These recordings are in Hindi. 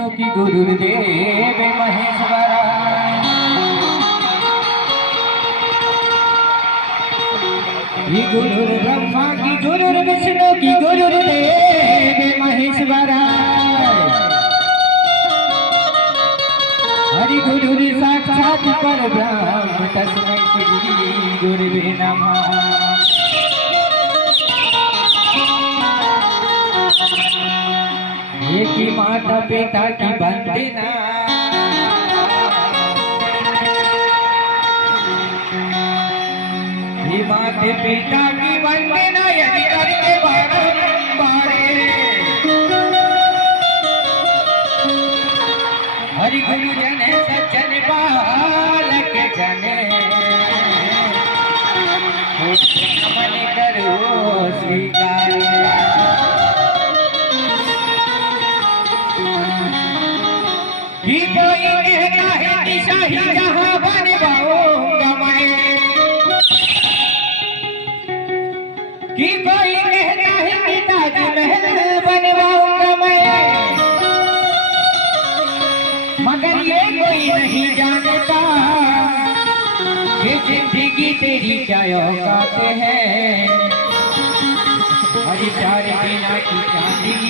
विष्णु की गुरुदेव महेश्वरा। ही गुरु ब्रह्मा की गुरु विष्णु की गुरुदेव महेश्वरा। हरि गुरु साक्षात पर ब्रह्म तस्मै श्री गुरुवे नमः। एक ही माता पिता की वंदना, ही माता पिता की वंदना यदि करके बारे हरि गुरु जन सज्जन बालक जने मन करो स्वीकार। कि कोई कहता है दिशा ही जहाँ बनवाऊंगा मैं, कि कोई कहता है कि ताजमहल बनवाऊंगा मैं, मगर ये कोई नहीं जानता कि जिंदगी तेरी क्या औकात है। हरि प्यारे बिना की चांदनी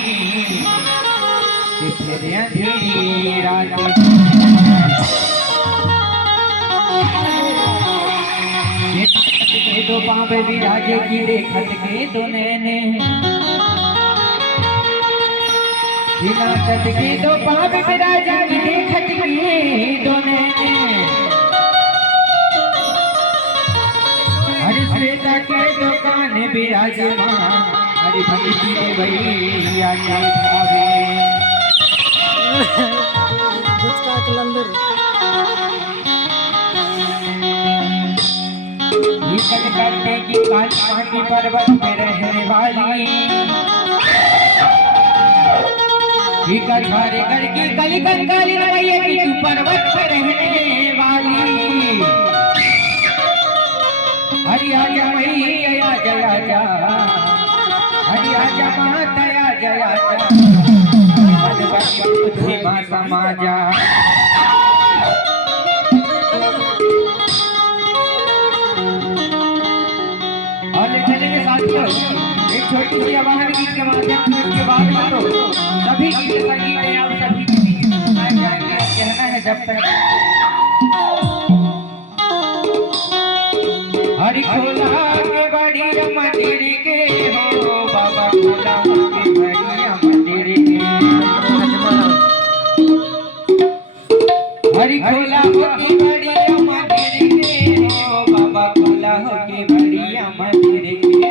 फिर अंधेरी रात। के दो पाँव विराजे की रेखत के दो नैने, हिमाचल के दो पाँव विराजे की रेखत के दो नैने। हरि श्वेता के दो कान विराजमान, हरि भक्ति के भैया के भावे। गुजका कलंदर निकल करने की काली की पर्वत पे रहने वाली, झारे गढ़ की कली कंकाली रवैया की तू पर्वत पे रहने वाली। हरि आजा मैया जया जा, हरि आजा माता जया जा, माँ समाजा। और चलेंगे साथियों एक छोटी सी आवाहन गीत के माध्यम से, उसके बाद सभी गीत संगीत है आप सभी के बीच में सुनाए जाएंगे। कहना है जब तक हरि खोला के बढ़िया मंदिर के हो बाबा, खोला के बढ़िया मंदिर के, हरि खोला हो की बढ़िया मंदिर के हो बाबा, खोला हो की बढ़िया मंदिर के।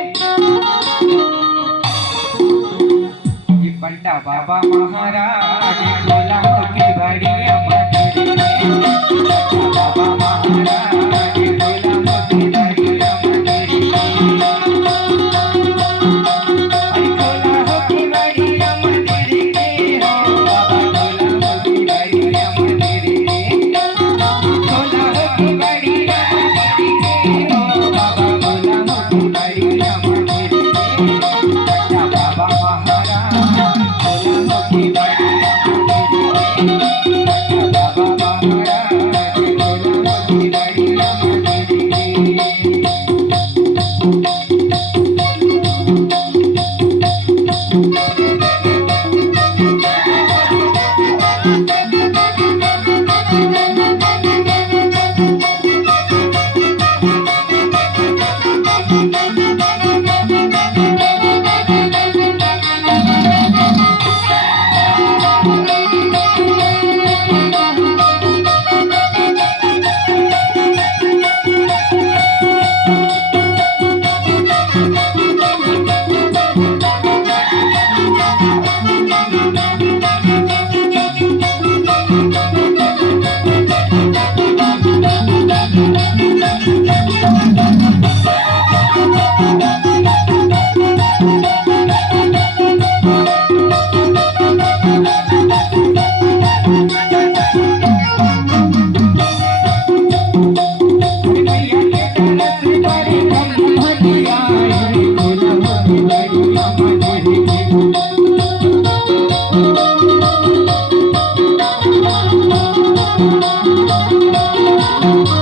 ये पंडा बाबा महाराज खोला हो की बढ़िया मंदिर के, बाबा महाराज खोला हो की बढ़िया मंदिर के। हरि खोला हो की बढ़िया मंदिर के हो बाबा, खोला हो की बढ़िया मंदिर के, खोला हो की बढ़िया मंदिर के हो बाबा, खोला हो की बढ़िया मंदिर के। बाबा महाराज खोला हो की बढ़िया हो